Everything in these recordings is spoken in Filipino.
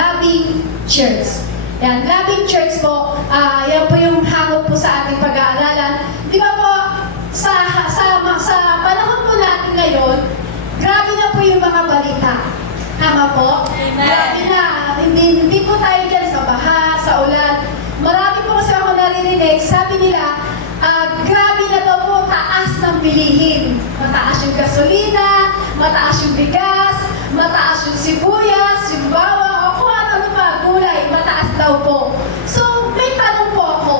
loving church. Yan, loving church po, yan po yung hango po sa ating pag-aaralan. Di ba po, sa panahon po natin ngayon, grabe na po yung mga balita. Tama po? Amen. Grabe na. Hindi po tayo dyan sa baha, sa ulan. Marami po kasi ako naririnig. Sabi nila, grabe na daw po, taas ng bilihin. Mataas yung gasolina, mataas yung bigas, mataas yung sibuyas, yung bawang, o kung ano pa, gulay, mataas daw po. So, may tanong po ako,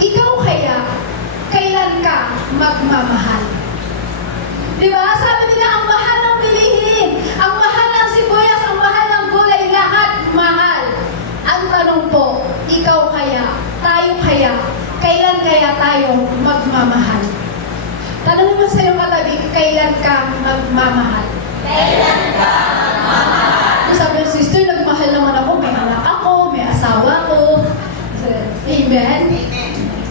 ikaw kaya, kailan ka magmamahal? Diba? Sabi nila, ang mahal ng bilihin, ang mahal ng sibuyas, ang mahal ng gulay, lahat mahal. Ang tanong po, ikaw kaya, tayo kaya, kailan kaya tayo magmamahal? Tanong mo sa iyong katabi, kailan ka magmamahal? Kailan ka magmamahal? Sabi ng sister, nagmahal naman ako, may anak ako, may asawa ko. Amen?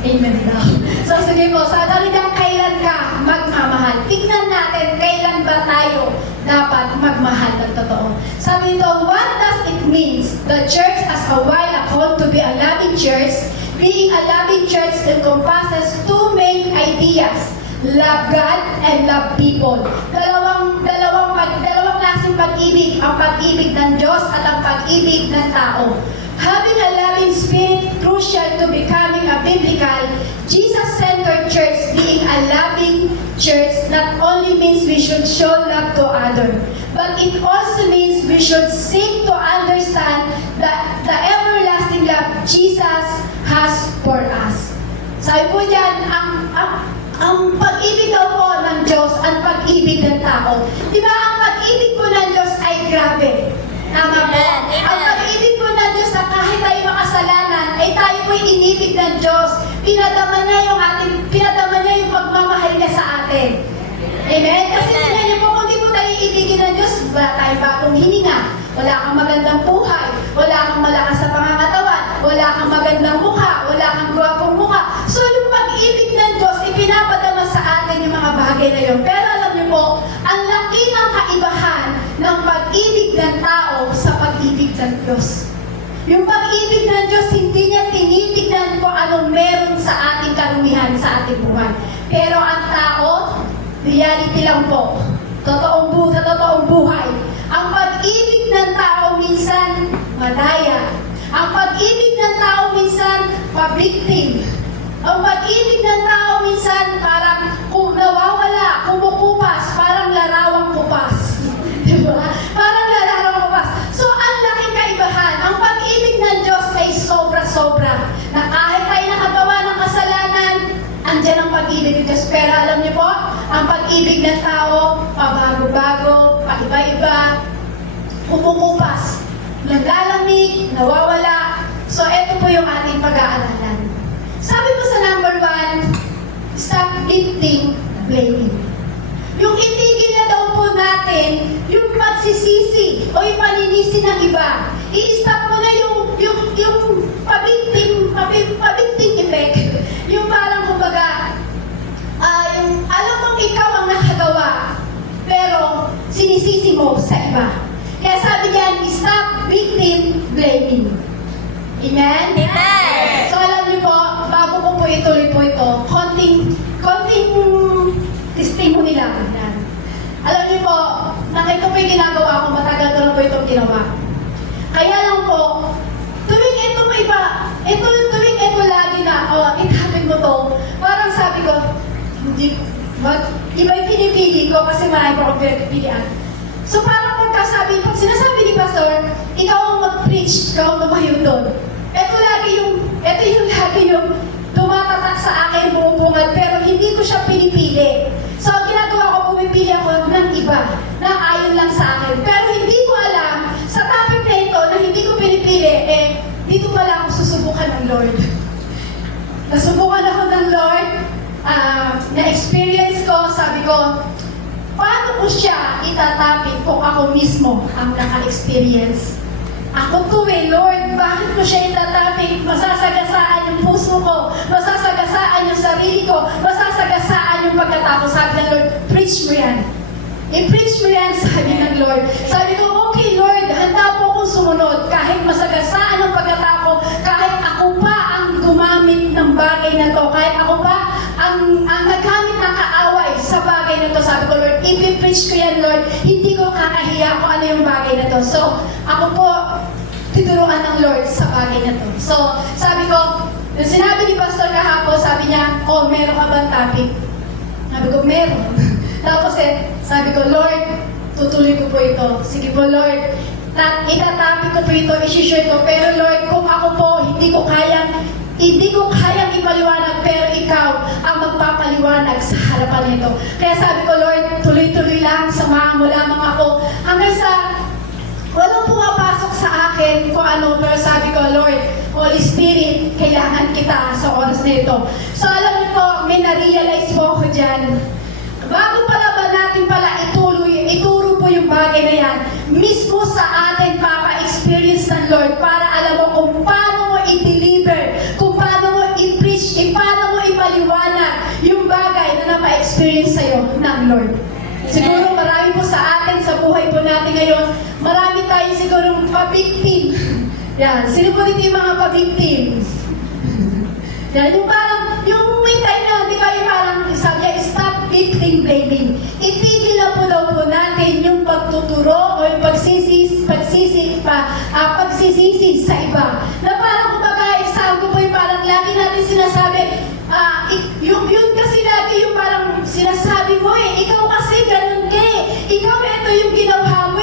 Amen daw. So sige po, sa talagang kailan ka magmamahal? Tingnan natin, kailan ba tayo dapat magmahal ng totoo? Sabi nito, what does it means? The church as a while called to be a loving church. Being a loving church encompasses two main ideas. Love God and love people. Dalawang klaseng pag-ibig, ang pag-ibig ng Diyos at ang pag-ibig ng tao. Having a loving spirit crucial to becoming a biblical, Jesus-centered church. Being a loving church not only means we should show love to others, but it also means we should seek to understand the everlasting love Jesus has for us. Sabi po dyan, ang pag-ibig daw po ng Diyos at pag-ibig ng tao. Di ba ang pag-ibig po ng Diyos ay grabe? Tama po? Amen. Ang pag-ibig po ng Diyos na kahit tayo makasalanan, ay tayo po'y inibig ng Diyos. Pinadama niya yung pagmamahal niya sa atin. Amen? Kasi tingnan niyo po, kung di po tayo ibigin ng Diyos, wala tayong bagong hininga. Wala kang magandang buhay. Wala kang malakas sa pangangatawan. Wala kang magandang mukha. Wala kang guwapong mukha. So yung pag-ibig ng Diyos, ipinapadama sa atin yung mga bagay na yun. Pero alam niyo po, ang laki ng kaibahan ng pag-ibig ng tao sa pag-ibig ng Diyos. Yung pag-ibig ng Diyos, hindi niya tinitignan kung anong meron sa ating karumihan, sa ating buhay. Pero ang tao, reality lang po. Sa totoong buhay. Ang pag-ibig ng tao minsan madaya. Ang pag-ibig ng tao minsan pabiktim. Ang pag-ibig ng tao minsan parang kung nawawala, kumukupas, parang larawang kupas. Diba? Parang larawang kupas. So, ang laking kaibahan. Ang pag-ibig ng Diyos ay sobra-sobra. Na kahit tayo nakagawa ng kasalanan, andyan ang pag-ibig ng Diyos. Pero alam niyo po, ang pag-ibig ng tao, pabago-bago, paiba-iba, kumukupas, naglalamig, nawawala. So, ito po yung ating pag-aaralan. Sabi po sa number 1, stop victim blaming. Yung itigil na daw po natin, yung pagsisisi o yung paninisi ng iba. I-stop mo na yung pabiktim effect. Yung parang kumbaga, yung alam mong ikaw ang nakagawa, pero sinisisi mo sa iba. Kaya sabi niyan, stop victim blaming. Amen? Amen. So alam niyo po, bago ko po ituloy po ito, konting testimony lang. Yan. Alam niyo po, nang ito po yung ginagawa ko, matagal ko na po itong ginawa. Kaya lang po, tuwing ito lagi na, itapin mo to, parang sabi ko, iba yung pinipili ko kasi marami po akong pinipilian. So parang pag sinasabi ni Pastor, ikaw ang mag-preach, ikaw ang lumayo doon. Ito yung lagi yung tumatatak sa akin, bumubungad, pero hindi ko siya pinipili. So ang ginagawa ko, pumipili ako ng iba, na ayon lang sa akin. Pero hindi ko alam, sa topic na ito, na hindi ko pinipili, dito pala ako susubukan ng Lord. Nasubukan ako ng Lord, na-experience ko, sabi ko, paano ko siya itatapik kung ako mismo ang naka-experience? Ako to Lord, bakit ko siya itatapik? Masasagasaan yung puso ko, masasagasaan yung sarili ko, masasagasaan yung pagkatapos. Sabi ng Lord, preach mo yan. I-preach mo yan, sabi ng Lord. Sabi ko, okay Lord, handa po akong sumunod kahit to. So, ako po, tinuruan ng Lord sa bagay na to. So, sabi ko, nung sinabi ni Pastor kahapon, sabi niya, oh, meron ka bang topic? Sabi ko, meron. Tapos sabi ko, Lord, tutuloy ko po ito. Sige po, Lord, itatopic ko po ito, isi-share ko. Pero Lord, kung ako po, hindi ko kayang ipaliwanag, pero ikaw ang magpapaliwanag sa harapan nito. Kaya sabi ko, Lord, tuloy-tuloy lang, samahan mo lamang ako. Hanggang sa walang pumapasok sa akin kung ano, pero sabi ko, Lord, Holy Spirit, kailangan kita sa oras na ito. So alam niyo po, may na-realize po ako dyan. Bago pala ba natin pala ituro po yung bagay na yan, mismo sa atin, papa-experience ng Lord para alam mo kung paano mo i-deliver, kung paano mo i-preach, paano mo ipaliwanag yung bagay na napa-experience sa'yo ng Lord. Siguro marami po sa atin, sa buhay po natin ngayon, marami tayo siguro pa-victim. Yan, sino po dito yung mga pa-victim? Yan, yung parang, yung may time na, di ba, yung parang, sabi niya, stop victim blaming. Itigil na po daw po natin yung pagtuturo o yung pagsisisi sa iba. Na parang, kumbaga, example ko po yung parang lagi natin sinasabi, yun kasi lagi yung parang sinasabi mo ikaw kasi ganun ka ikaw ito yung ginawa mo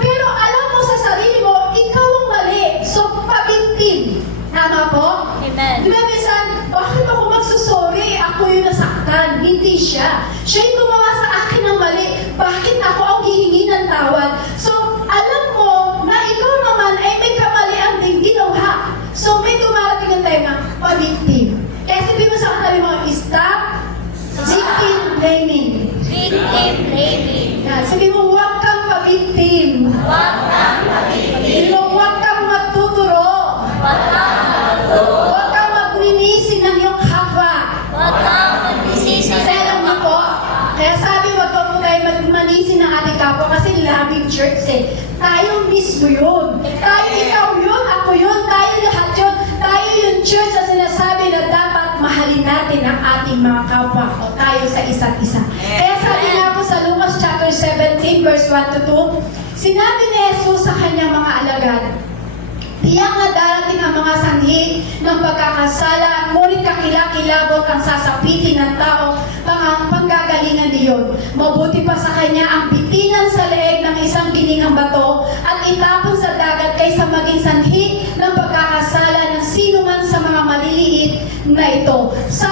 pero alam mo sa sarili mo, ikaw ang mali. So, pa-victim. Tama po? Amen. Di ba minsan, bakit ako magsusorry? Ako yung nasaktan, hindi siya. Siya yung gumawa sa akin ng mali. Bakit ako ang hihingi ng tawad? So, alam mo na ikaw naman ay may kamalian ding ginawa. So, may dumarating ang tema, pa-victim. Kaya sabi mo sa katabi mo, stop victim blaming. Victim blaming. Yan, sabi mo, huwag kang pa-victim. Huwag kang mabibig. Sabi mo, huwag kang magtuturo. Huwag kang magturo. Huwag kang magwinisi ng iyong kapwa. Huwag kang magsisisi Kasi alam niyo po, kaya sabi, huwag po tayo magmanisi ng ating kapwa kasi loving church Tayo mismo yun. Tayo, ikaw yun, ako yun, tayo lahat yun. Tayo yung church na sinasabi na dapat mahalin natin ang ating mga kapwa o tayo sa isa't isa. Kaya sabi nga po sa Lucas chapter 17 verse 1 to 2, sinabi ni Jesus sa kanyang mga alagad, tiyak na darating ang mga sanhi ng pagkakasala, ngunit kakilakilabot ang sasapitin ng tao, panggagalingan niyon. Mabuti pa sa kanya ang bitinan sa leeg ng isang biningang bato at itapon sa dagat kaysa maging sanhi ng pagkakasala ng sino man sa mga maliliit na ito. So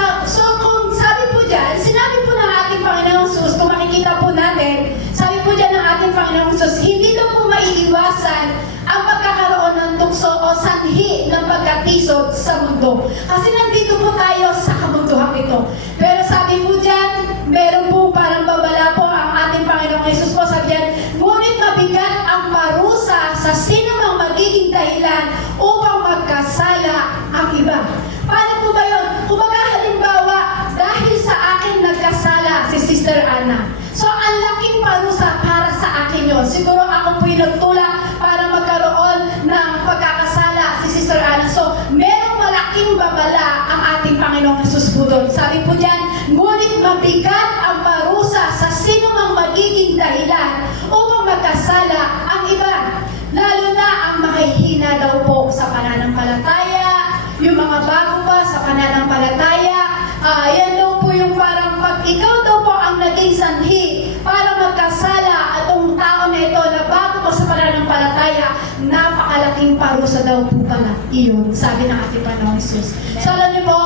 kung sabi po dyan, sinabi po ng ating Panginoong Jesus, kung makikita po natin, sabi po dyan ng ating Panginoong Jesus, hindi daw po maiiwasan ang pagkakaroon ng tukso o sanhi ng pagkatisod sa mundo. Kasi nandito po tayo sa kamunduhang ito. Pero sabi po dyan, meron po parang babala po ang ating Panginoong Jesus po. Sabi dyan, ngunit mabigat ang parusa sa sino mang magiging dahilan upang magkasala ang iba. Paano po ba yun? Kung halimbawa, dahil sa akin nagkasala si Sister Ana. So, ang laking parusa para sa akin yun. Siguro ako po yung nagtulak para magkaroon ng pagkakasala si Sister Ana. So, merong malaking babala ang ating Panginoong Jesus po doon. Sabi po diyan, ngunit mabigat ang parusa sa sino mang magiging dahilan upang magkasala ang iba. Lalo na ang makihina daw po sa pananampalataya, yung mga bago pa sa pananampalataya. Yan daw po yung parang pag ikaw daw po ang naging sanhi para magkasala at ang tao na ito na bago pa sa pananampalataya, napakalaking parusa daw po pala. Iyon, sabi ng ating Panginoong Jesus. So alam niyo po,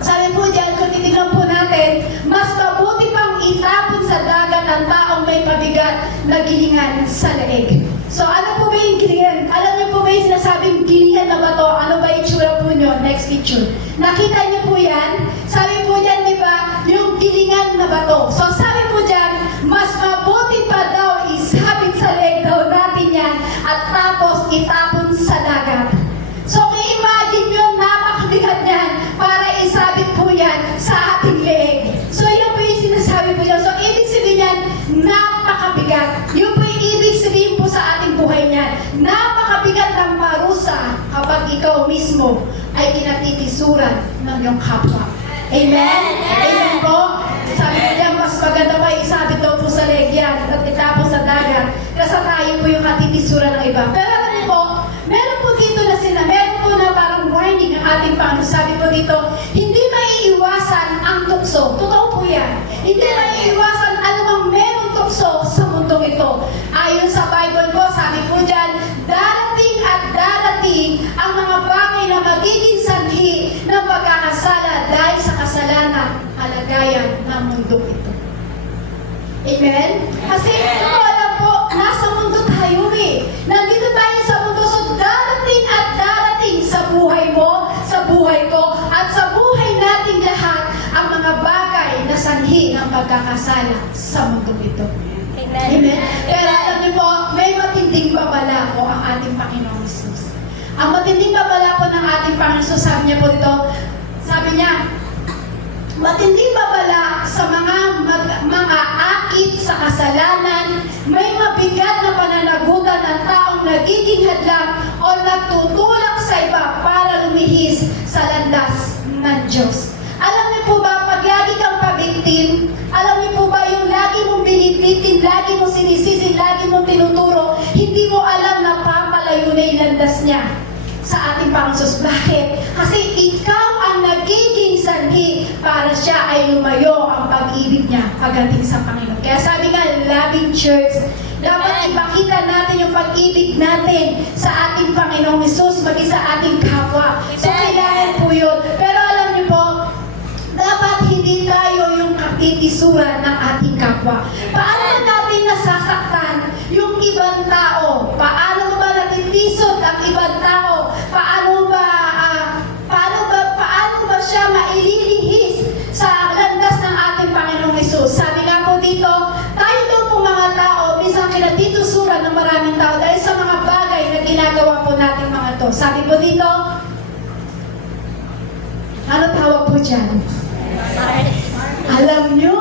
sabi po dyan, kung titignan po natin, mas mabuti pang itapon sa dagat ang taong may pabigat na gilingan sa leeg. So ano po ba yung gilingan? Alam niyo po ba yung sinasabing gilingan na ba to? Ano ba yung tsura po nyo? Next picture. Nakita niyo po yan? Sabi po dyan, di ba, yung gilingan na bato. So sabi po dyan, mas mabuti pa daw isabit sa leeg daw natin yan at tapos itapon sa dagat. So i-imagine yun, napakabigat yan para isabit po yan sa ating leeg. So yun po yung sinasabi po dyan. So ibig sabihin yan, napakabigat. Yun po yung ibig sabihin po sa ating buhay niyan. Napakabigat ng parusa kapag ikaw mismo ay kinatitisuran ng iyong kapwa. Amen? Amen po? Sabi ko yan, mas maganda pa isabit daw po sa leeg yan at itapos sa dagat yan. Kasi tayo po yung katitisura ng iba. Pero alam niyo po, meron po dito na meron po na parang warning ang ating Panginoon. Sabi po dito, hindi maiiwasan ang tukso. Totoo po yan. Hindi maiiwasan anumang merong tukso sa mundong ito. Ayon sa Bible po, sabi po dyan, darating at darating ang mga bagay na magiging sanhi ng pagkakasala dahil sa kasalanan, kalagayan ng mundo ito. Amen? Kasi ito alam po, nasa mundo tayo eh. Nandito tayo sa mundo, so darating at darating sa buhay mo, sa buhay ko, at sa buhay nating lahat ang mga bagay na sanhi ng pagkakasala sa mundo ito. Amen? Pero alam niyo po, may matinding babala po ang ating Panginoong Jesus. Ang matinding babala po ng ating Panginoong Jesus, sabi niya po dito, sabi niya, matinding babala sa mga akit sa kasalanan, may mabigat na pananagutan ng taong nagiging hadlang o nagtutulak sa iba para lumihis sa landas ng Diyos. Alam niyo po ba, pag lagi kang pabiktim, alam niyo po ba yung lagi mong binibitin, lagi mong sinisisi, lagi mong tinuturo, hindi mo alam na papalayo na yung landas niya sa ating Panginoon. Bakit? Kasi ikaw ang nagiging sanhi para siya ay lumayo ang pag-ibig niya pagdating sa Panginoon. Kaya sabi nga, loving church, dapat ipakita natin yung pag-ibig natin sa ating Panginoong Jesus, maging sa ating kapwa. So, kailangan po yun. Pero alam niyo po, dapat hindi tayo yung kakitisura ng ating kapwa. Paano ba natin nasasaktan yung ibang tao? Paano ba natitisod ang ibang tao? Paano ba siya maililihis sa landas ng ating Panginoong Hesus? Sabi nga po dito, tayo daw po mga tao, minsan kinatitusuran ng maraming tao dahil sa mga bagay na ginagawa po natin mga to. Sabi po dito, ano tawag po dyan? Alam nyo,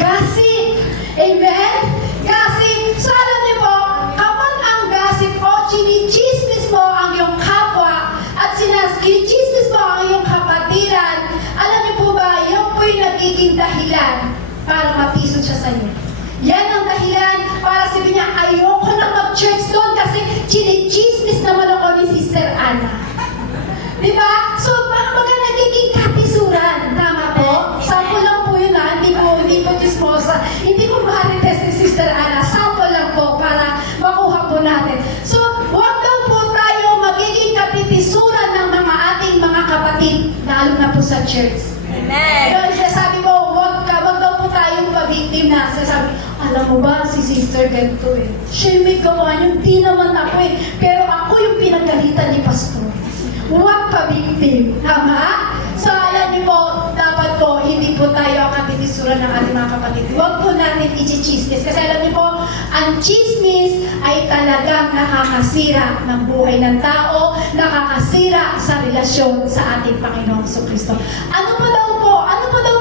gossip. Amen? Gossip. So alam niyo po, kapag ang gossip o chinichismis mo ang iyong kapwa at chinichismis mo ang iyong kapatiran, alam niyo po ba, yun po yung nagiging dahilan para matisod siya sa inyo. Yan ang dahilan para sabihin niya, ayoko na mag-church doon kasi chinichismis naman ako ni Sister Ana. Diba? So, baga nagiging katisuran. Tama po? Sample lang po yun ha. Hindi po chismosa. Hindi po marites si Sister Ana. Sample lang po para makuha po natin. So, huwag daw po tayo magiging katitisuran ng mga ating mga kapatid, lalo na po sa church. Amen. Yun, siya sabi mo, huwag daw po tayong pabiktim na. Sabi, alam mo ba, si Sister ganito eh. Siya yung may gawa niyo, di naman ako eh. Pero ako yung pinagalitan ni Pastor. Huwag pa-victim. Tama? So, alam niyo po, dapat po, hindi po tayo ang katitisuran ng ating mga kapatid. Huwag po natin i-chismis. Kasi alam niyo po, ang chismis ay talagang nakakasira ng buhay ng tao, nakakasira sa relasyon sa ating Panginoong Kristo. Ano pa daw po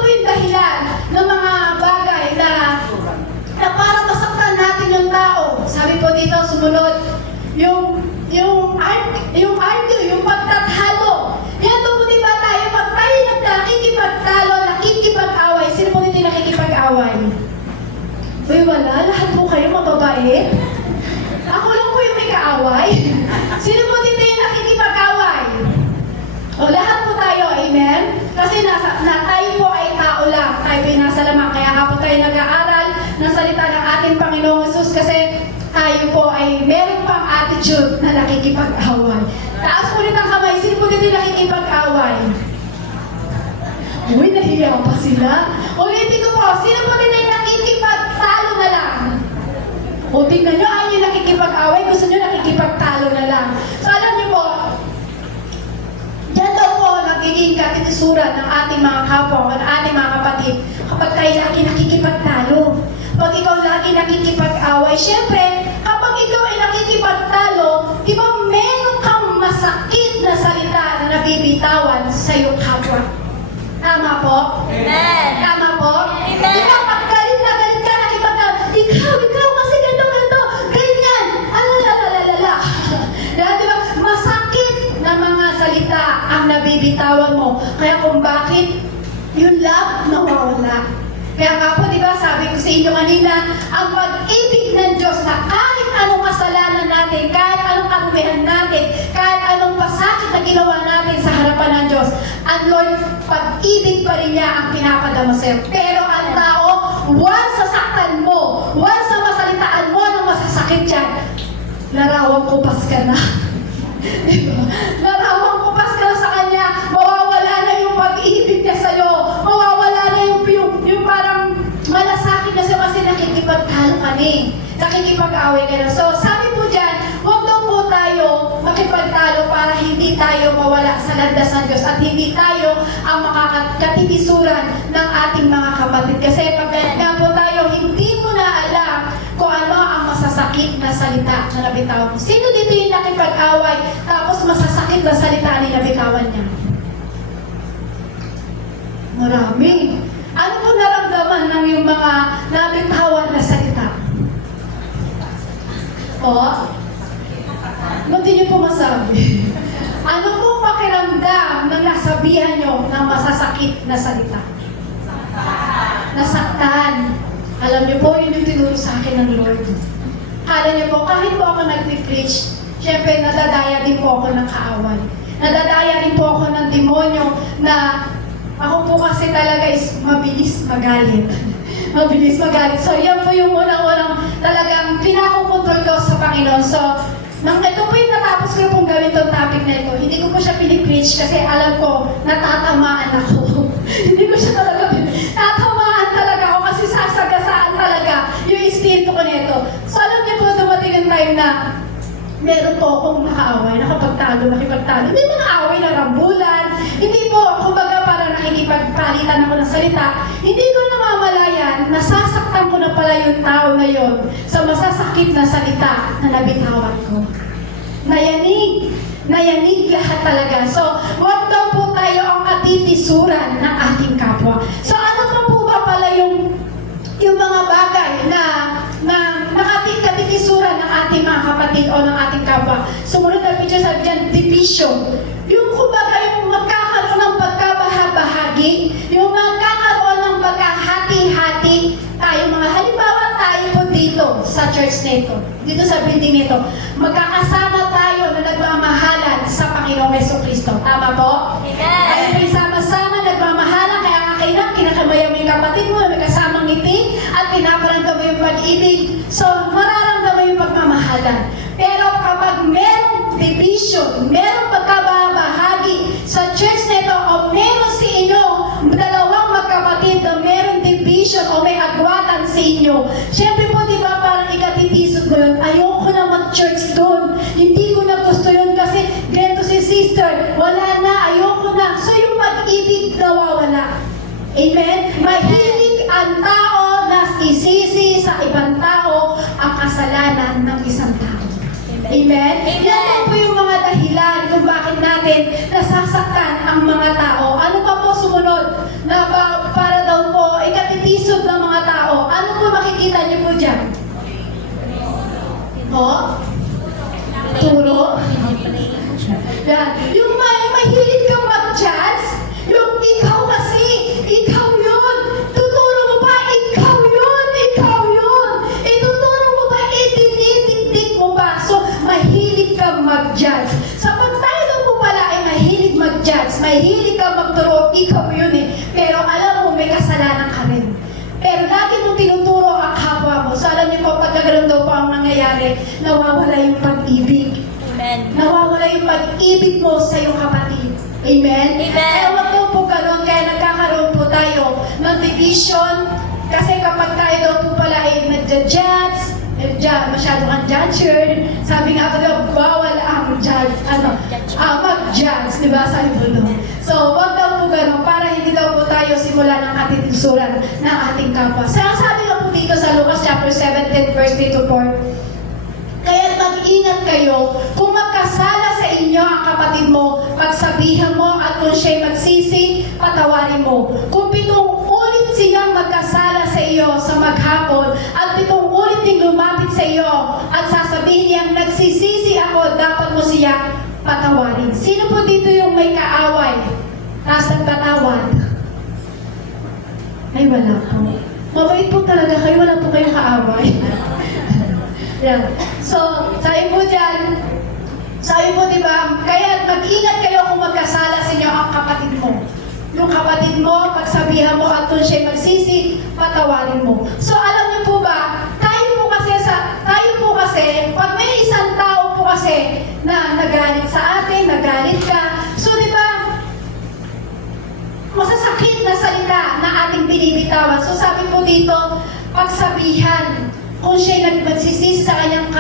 yung dahilan ng mga bagay na para masaktan natin yung tao? Sabi po dito, sumunod, yung pagtatalo. Yan po diba tayo, pag tayo nakikipagtalo, nakikipag-away, sino po dito yung nakikipag-away? Uy, wala, lahat po kayo mababait. Ako lang po yung may kaaway. Sino po dito yung nakikipag-away? O, lahat po tayo, amen? Kasi tayo po ay tao lang, tayo po yung nasa lamang. Kaya nga po tayo nag-aaral ng salita ng ating Panginoong Jesus kasi tayo po ay meron pang attitude na nakikipag-away. Taas po rin ang kamay. Sino po dito nakikipag-away? Uy, nahiya pa sila. Ulitin ko po. Sino po dito nakikipagtalo na lang? O tingnan nyo, ayaw yung nakikipag-away. Gusto nyo nakikipagtalo na lang. So alam nyo po, dyan daw po nagiging katitisuran ng ating mga kapwa, ng ating mga kapatid, kapag tayo lagi nakikipagtalo. Pag ikaw lagi nakikipag-away, syempre, kapag ikaw ay nakikipagtalo, di ba meron kang masakit na salita na nabibitawan sa iyong kapwa? Tama po? Amen. Tama po? Amen. Di ba, pag galit na nakipagtalo, ikaw, kasi ganito, ganyan, alalalala. Di ba, masakit na mga salita ang nabibitawan mo. Kaya kung bakit, yung love nawawala. Kaya nga po, di ba, sabi ko sa inyo kanina, ang pag-ibig ng Diyos na kahit anong kasalanan natin, kahit anong karumihan natin, kahit anong pasakit na ginawa natin sa harapan ng Diyos, ang Lord, pag-ibig pa rin niya ang pinapadama sa'yo. Pero ang tao, once sasaktan mo, once na masalitaan mo ng masasakit yan, larawang kupas ka na. Diba? Larawang kupas ka na sa Kanya, mawawala na yung pag-ibig niya sa'yo, mawawala na yung parang malasakit na siya kasi nakikipagtalo ka ni, nakikipag-away ka na. So, sabi po dyan, huwag daw po tayo makipagtalo para hindi tayo mawala sa landas ng Diyos at hindi tayo ang makakatitisuran ng ating mga kapatid. Kasi pag nga po tayo, hindi mo na alam kung ano ang masasakit na salita na nabitawan mo. Sino dito yung nakipag-away tapos masasakit na salita ni nabitawan niya? Marami. Ano po naramdaman ng yung mga nabitawan na salita? O? Ba't niyo po masabi? Ano po pakiramdam ng nasabihan nyo ng masasakit na salita? Nasaktan. Alam niyo po, yun yung tinuro sa akin ng Lord. Kala niyo po, kahit po ako nag-preach, syempre nadadaya din po ako ng kaaway. Nadadaya din po ako ng demonyo na ako po kasi talaga is mabilis magalit. Mabilis magalit. So yan po yung unang-unang talagang pinakukontrol ko sa Panginoon. So, ito po yung natapos ko pong gawin itong topic na ito. Hindi ko po siya pinipreach kasi alam ko natatamaan ako. Hindi ko siya talaga tatamaan talaga ako kasi sasagasaan talaga yung espiritu ko nito. So alam niyo po, dumating yung time na meron po akong nakaaway, nakipagtalo. Hindi mga away na rambulan, hindi po, kumbaga para nakikipagpalitan ako ng salita, hindi ko namamalayan, nasasaktan ko na pala yung tao na yon sa masasakit na salita na nabitawan ko. Nayanig lahat talaga. So, huwag daw po tayo ang katitisuran ng ating kapwa. So, ano pa po ba pala yung mga bagay na katitisuran ng ating mga kapatid o ng ating kapwa? Sumunod na picture, sabi dyan, division. Yung kumbaga yung magkakaroon ng pagkabahagi, yung magkakaroon ng pagkahati-hati, tayo mga halimbawa tayo po dito sa church nito, dito sa building nito, magkakasama tayo na nagmamahalan sa Panginoong Jesucristo. Tama po? Tayo may sama-sama nagmamahalan, kaya nga kayo na, kinakamaya mo yung kapatid mo, may kasamang ngiti, at pinaparamdam mo yung pag-ibig. So, mararamdaman mo yung pagmamahalan. Pero kapag merong division, merong pagkabahagi sa church nito, o meron sa inyo, dalawang magkapatid na merong division o may agwatan sa inyo, syempre po, di ba, parang ikatitisod ko yun, ayoko na mag-church doon, hindi ko na gusto yun kasi ganito si sister, wala na, ayoko na. So yung pag-ibig nawawala. Amen? Mahilig ang tao na isisi sa ibang tao ang kasalanan ng isang tao. Amen? Yan po yung mga dahilan kung bakit natin nasasaktan ang mga tao. Ano pa po sumunod na para daw po ikatitisod ng mga tao? Ano po makikita niyo po dyan? O? Turo? Yan. Yung mahilig kang mag-judge, yung ikaw kasi, ikaw yun. Tuturo mo pa, ikaw yun, ikaw yun. Ituturo mo pa, idinidikdik mo pa. So, mahilig kang mag-judge. Sa pagtayo mo pala ay mahilig mag-judge, mahilig kang magturo, ikaw yun eh. Pero alam mo, may kasalanan ka rin. Pero lagi mong tinuturo ang kapwa mo. So, alam niyo po, pagkagaroon daw po ang nangyayari, nawawala yung pag-ibig. Amen. Nawawala yung pag-ibig mo sa iyong kapatid. Amen? Amen. Kaya wag daw po ganun, kaya nagkakaroon po tayo ng division. Kasi kapag tayo daw po pala ay nagja-judge, masyado kang judger, sabi nga po daw, bawal ang mag-judge, di ba? Sabi po doon. So, wag daw po ganun, para hindi daw po tayo simula ng katitisuran ng ating kapwa. Sabi nga po dito sa Lucas chapter 17, verse 3 to 4, kaya mag-ingat kayo, kung magkasala sa inyo ang kapatid mo, pagsabihan mo at kung siya'y magsisi, patawarin mo. Kung 7 ulit siyang magkasala sa iyo sa maghapon at 7 ulit ding lumapit sa iyo at sasabihin niyang nagsisisi ako, dapat mo siya patawarin. Sino po dito yung may kaaway? Tapos nagpatawad? Ay, wala po. Mabait po talaga kayo, wala po kayong kaaway. Yan. So, sabi po dyan, sabi po, di ba, kaya mag-ingat kayo kung magkasala sa inyo ang kapatid mo. Yung kapatid mo, pagsabihan mo at kung siya magsisi, patawarin mo. So, alam niyo po ba, tayo po kasi, pag may isang tao po kasi na nagalit sa atin, nagalit ka, so di ba, masasakit na salita na ating binibitawan. So, sabi po dito, pagsabihan, kung siya'y magsisisi sa kanyang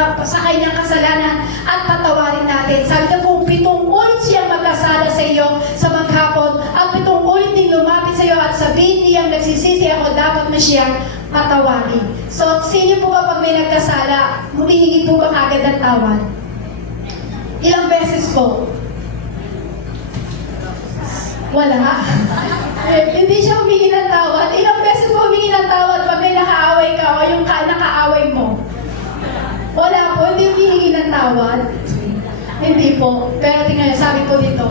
kasalanan at patawarin natin. Sabi na kung 7 ulit siyang magkasala sa iyo sa maghapon at 7 ulit din lumapit sa iyo at sabihin niyang nagsisisi ako, dapat mo siyang patawarin. So, sino po ba pag may nagkasala, humihingi po ba agad ng tawad? Ilang beses po? Wala. Hindi siya humingi ng tawad. Ilang beses po humingi ng tawad pag may nakaaway ka o yung nakaaway mo? Wala po, hindi humingi ng tawad. Hindi po. Pero tingnan niyo, sabi po dito,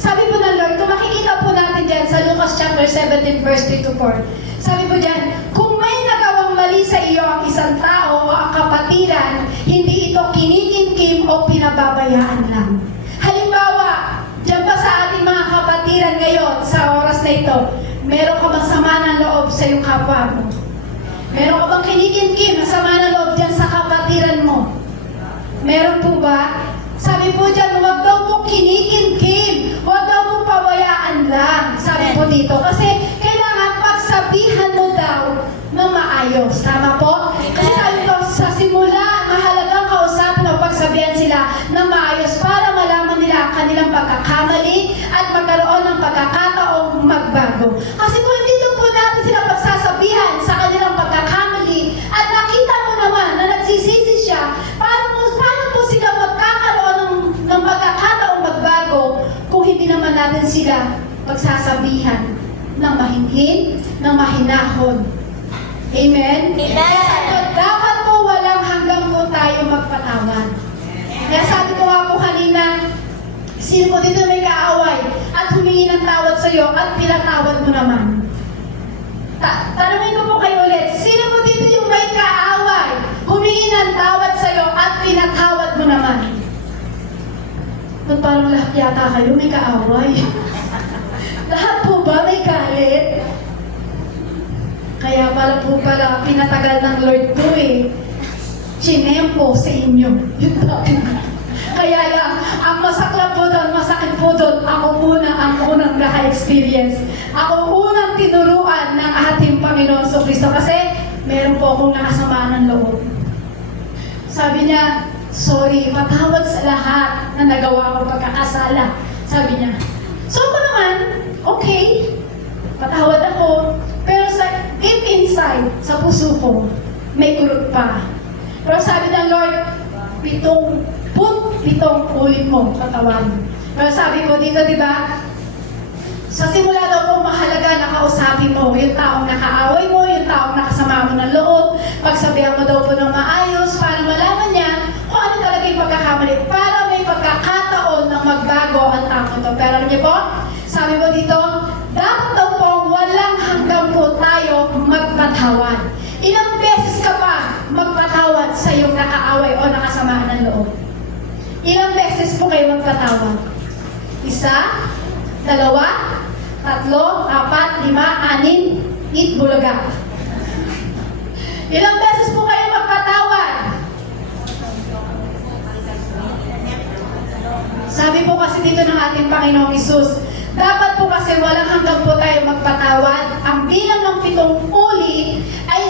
sabi po ng Lord, kung makikita po natin dyan sa Lucas chapter 17 verse 3 to 4, sabi po dyan, kung may nagawang mali sa iyo ang isang tao o ang kapatiran, hindi ito kinikimkim o pinababayaan lang. Halimbawa, diyan pa sa ating mga kapatiran ngayon, sa oras na ito, meron ka bang sama ng loob sa iyong kapwa mo? Meron ka bang kinikimkim na sama ng loob dyan sa kapatiran mo? Meron po ba? Sabi po dyan, huwag daw po kinikimkim, huwag daw po pabayaan lang. Sabi po dito, kasi kailangan pagsabihan mo daw na maayos. Tama po? Kasi sabi po, sa simula, mahalagang kausapin o pagsabihan sila na maayos para malaman nila ang kanilang pagkakamali at magkaroon ng pagkakataong magbago. Kasi kung hindi po natin sila pagsasabihan sa kanilang pagkakamali at nakita mo naman na nagsisisi siya, paano po sila magkakaroon ng pagkakataong magbago kung hindi naman natin sila pagsasabihan ng mahinhin, ng mahinahon. Amen? Amen. Dapat po walang hanggang po tayo magpatawad. Kaya sabi ko nga po kanina, sino po dito may kaaway at humingi ng tawad sa iyo at pinatawad mo naman? Tanungin ko po kayo ulit, sino po dito yung may kaaway, humingi ng tawad sa iyo at pinatawad mo naman? Ba't parang lahat yata kayo may kaaway? Lahat po ba may galit? Kaya pala pinatagal ng Lord po chinempo sa inyo. Kaya lang, ang masakit po doon, ako unang naka-experience. Ako unang tinuruan ng ating Panginoon Kristo kasi meron po akong nakasamaan ng loob. Sabi niya, sorry, patawad sa lahat na nagawa ko pagkakasala. Sabi niya. So ako naman, okay, patawad ako. Pero deep inside, sa puso ko, may kurot pa. Pero sabi ng Lord, 7 ulit mo patawarin. Pero sabi ko dito, di ba? Sa simula daw po mahalaga na kausapin mo yung taong nakaaway mo, yung taong nakasama mo ng loob. Pagsabihan mo daw po ng maayos para malaman niya kung ano talaga yung pagkakamali. Para may pagkakataon na magbago ang tao ito. Pero alam niyo po, sabi mo dito, dapat daw po walang hanggang po tayo magpatawad. Ilang beses ka pa magpatawad sa iyong nakaaway o nakasamaan ng loob? Ilang beses po kayo magpatawad? 1, 2, 3, 4, 5, 6, 8, bulaga. Ilang beses po kayo magpatawad? Sabi po kasi dito ng ating Panginoong Hesus, dapat po kasi walang hanggang po tayo magpatawad. Ang bilang ng 7 ulit ay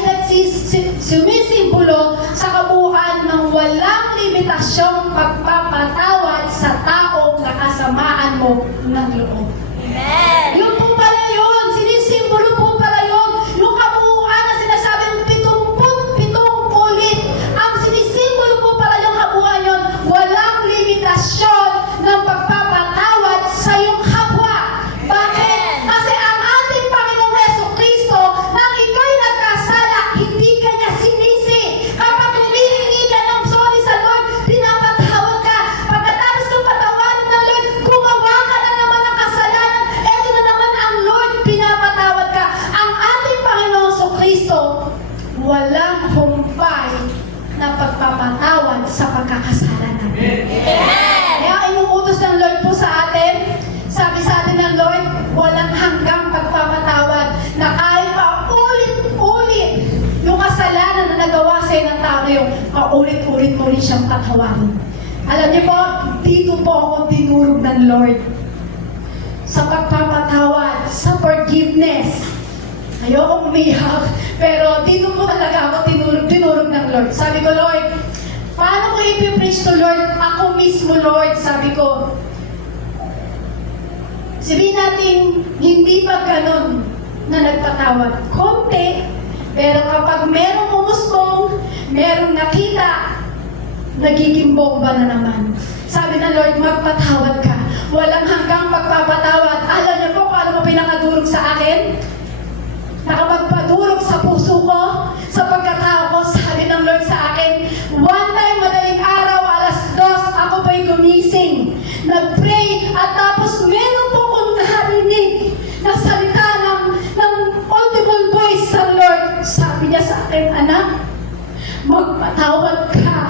sumisimbolo sa kabuuan ng walang limitasyong pagpapatawad sa taong nakasamaan mo ng loob. Amen. Yun po pala yun. Sinisimbolo po pala yun. Yung kabuuan na sinasabing 77 ulit. Ang sinisimbolo po pala yung kabuuan yun. Walang limitasyon ng pagpapatawad sa iyong kapwa. Bakit? Kasi ang ating Panginoong Jesucristo, nang ikaw'y nagkasala, hindi ka niya sinisi. Kapag humihingi ka ng sorry sa Lord, pinapatawad ka. Pagkatapos ng patawarin ng Lord, gumawa ka na naman ng kasalanan. Eto na naman patawarin. Alam niyo po, dito po ako tinurog ng Lord. Sa pagpapatawad, sa forgiveness. Ayoko umiyak, pero dito po talaga ako tinurog ng Lord. Sabi ko, Lord, paano ko i-preach to Lord? Ako mismo, Lord, sabi ko. Sabihin natin, hindi pa ganun na nagpatawad. Konti, pero kapag merong umusbong, merong nakita, nagiging bomba na naman. Sabi ng Lord, magpatawad ka. Walang hanggang pagpapatawad. Alam niyo po kung ano mo pinakadurog sa akin? Nakapagpadurog sa puso ko, sa pagkatao ko, sabi ng Lord sa akin, one time, madaling araw, 2:00, ako po'y gumising. Nag-pray, at tapos meron po kong narinig na salita ng audible voice ng Lord. Sabi niya sa akin, anak, magpatawad ka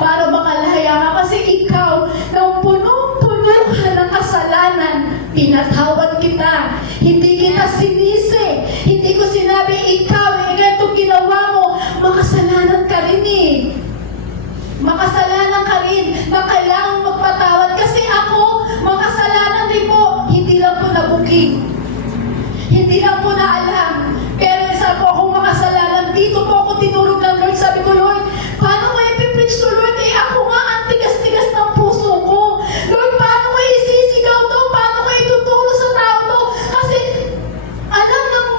para makalaya ka kasi ikaw nang punong-puno ka ng kasalanan, pinatawad kita. Hindi kita sinisi. Hindi ko sinabi ikaw, ganito ginawa mo, makasalanan ka rin eh. Makasalanan ka rin na kailangan magpatawad kasi ako, makasalanan din po. Hindi lang po nabukid. Hindi lang po na alam. Pero isa po akong makasalanan. Dito po ako tinurog ng Lord. Sabi ko, Lord, paano ko i-preach to Lord? Eh ako nga, ang tigas-tigas ng puso ko. Lord, paano ko isisigaw to? Paano ko ituturo sa tao to? Kasi, alam ng,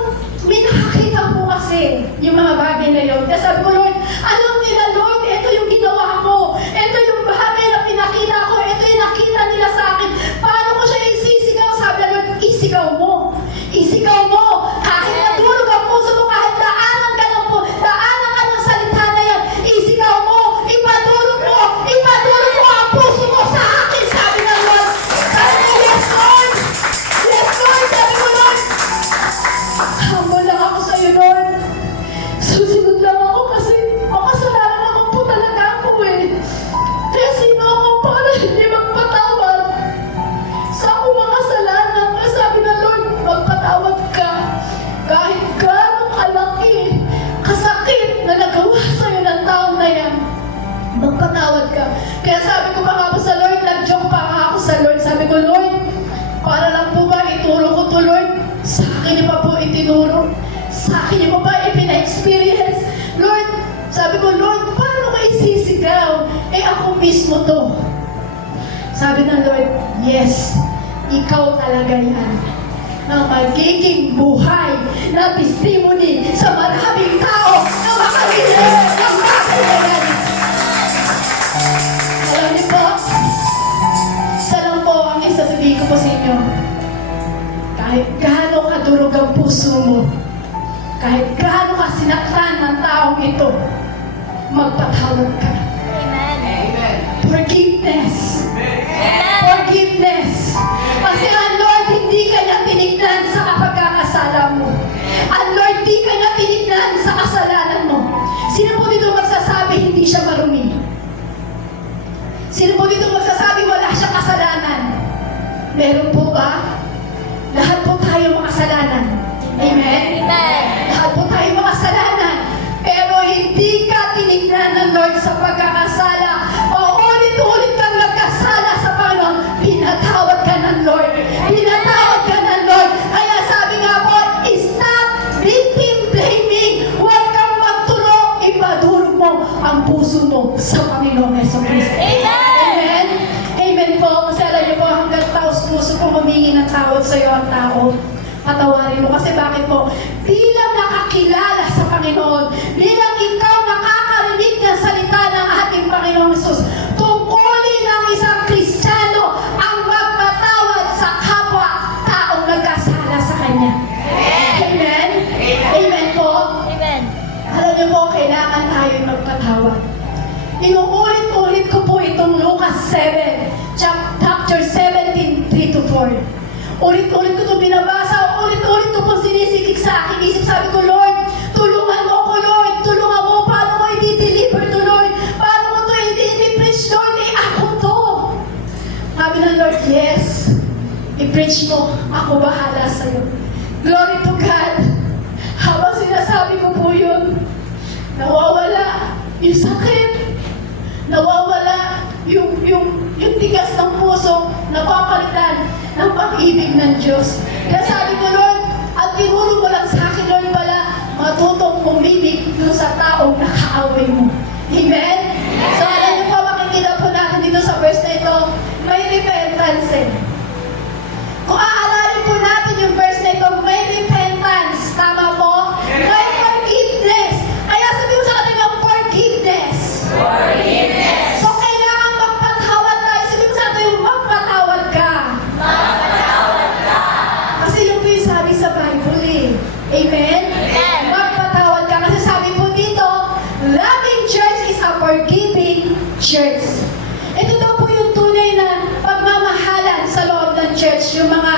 may nakakita po kasi yung mga bagay na yun. Kaya sabi ko, Lord, alam nila, Lord, ito yung ginawa ko. Ito yung bagay na pinakita ko. Ito yung nakita nila sa akin. Paano ko siya isisigaw? Sabi ng Lord, isigaw mo. Isigaw mo. Kahit natulog ang puso mo, kahit daanan ka ng salita na yan, isigaw mo. Ipadulog mo ang puso mo sa akin. Sabi ng Lord. Sabi niya, yes, Lord. Yes, Lord. Sabi ko, Lord, humble lang ako sa'yo, Lord. Susunod lang ako kasi makasalanan ako po talaga ako eh. Kaya sino ako para hindi magpatawad? Sa ako makasalanan, kaya sabi ng Lord, magpatawad ka. Kahit gano'ng kalaki, kasakit na nagawa sa'yo ng taong na yan, magpatawad ka. Kaya sabi ko pa nga po sa Lord, nag-joke pa nga ako sa Lord. Sabi ko, Lord, para lang po ba ituro ko to Lord? Sa akin niyo pa po itinuro. Sa akin niyo pa ba ipina-experience? Lord, sabi ko, Lord, paano ko isisigaw? Eh ako mismo to. Sabi ng Lord, yes, ikaw talaga yan. Ang magiging buhay na testimony sa maraming tao na makarinig ng bagay na yan. Alam niyo po, isa lang po ang isasabihin ko po sa inyo. Kahit gaano kadurog ang puso mo, kahit gaano ka sinaktan ng taong ito, magpatawad ka. Amen. Forgiveness. Amen. Forgiveness. Kasi ang Lord, hindi ka niya tinignan sa pagkakasala mo. Ang Lord, hindi ka niya tinignan sa kasalanan mo. Sino po dito magsasabi hindi siya marumi? Sino po dito magsasabi wala siyang kasalanan? Meron po ba? Lahat po tayo makasalanan. Amen? Amen. Lahat po tayo makasalanan. Pero hindi ka tinignan ng Lord sa pagkakasala. Paulit-ulit kang nagkasala sa Panginoon. Pinatawad ka ng Lord. Pinatawad ka ng Lord. Kaya sabi nga po, stop victim blaming. Huwag kang magturo. Ipadulog mo ang puso mo sa Panginoong Jesucristo. Amen. Amen? Amen po. Kasi alam niyo po, hanggang taos puso po humingi ng tawad sa iyo ang tao. Patawarin mo. Kasi bakit po? Bilang nakakilala sa Panginoon, bilang ikaw nakakarinig ng salita ng ating Panginoong Hesus, tungkulin ng isang Kristiyano ang magpatawad sa kapwa taong nagkasala sa Kanya. Amen? Amen po? Amen. Alam niyo po, kailangan tayo magpatawad. Inuulit-ulit ko po itong Lucas 7, chapter 17, 3-4. Ulit-ulit ko ito binabasa, ulit-ulit ko po sinisikik sa aking isip. Sabi ko, Lord, tulungan mo ko, Lord. Tulungan mo, paano ko i-deliver to, Lord? Paano ko ito i-preach, Lord? Eh, ako to. Sabi ng Lord, yes. I-preach mo. Ako bahala sa'yo. Glory to God. Habang sinasabi ko po yun, nawawala yung sakit. Nawawala napapalitan ng pag-ibig ng Diyos. Kaya sabi ko, Lord, at tinuro mo lang sa akin, Lord, pala, matutong umibig dun sa taong nakaaway mo. Amen? So, alam niyo po, makikita po natin dito sa verse na ito, may repentance eh. Kung aalala po natin yung verse na ito, may repentance. Tama po? May forgiveness. Kaya sabi mo sa kanila, forgiveness. Forgiveness. So, kailangan magpatawad tayo. Sabi mo sa atin, magpatawad ka. Magpatawad ka. Kasi yung po yung sabi sa Bible eh. Amen? Amen. Magpatawad ka. Kasi sabi po dito, loving church is a forgiving church. Ito daw po yung tunay na pagmamahalan sa loob ng church. Yung mga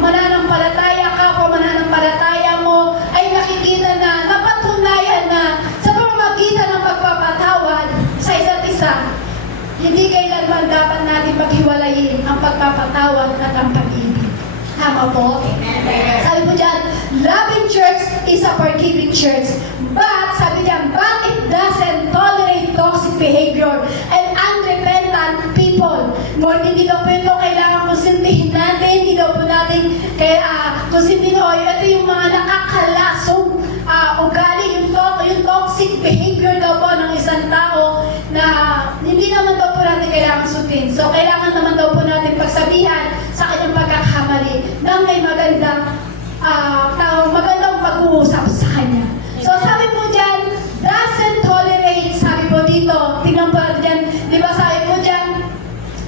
mananampalataya ka o mananampalataya mo ay nakikita na napatunayan na sa pamamagitan ng pagpapatawad sa isa't isa, hindi kailanman dapat natin paghiwalayin ang pagpapatawad at ang pag-ibig. Tama po? Sabi po dyan, loving church is a forgiving church. But, sabi dyan, but it doesn't tolerate toxic behavior and unrepentant people. Lord, hindi daw po ito kailangan konsintihin natin, hindi daw po natin konsintihin, ito yung mga nakakalasong ugali, yung toxic behavior daw po ng isang tao na hindi naman daw po natin kailangan sundin. So, kailangan naman daw po natin pagsabihan sa kanyang pagkakamali nang may magandang pag-uusap sa kanya. So, sabi po dyan, doesn't tolerate, sabi po dito, tingnan po dyan, di ba sabi po dyan,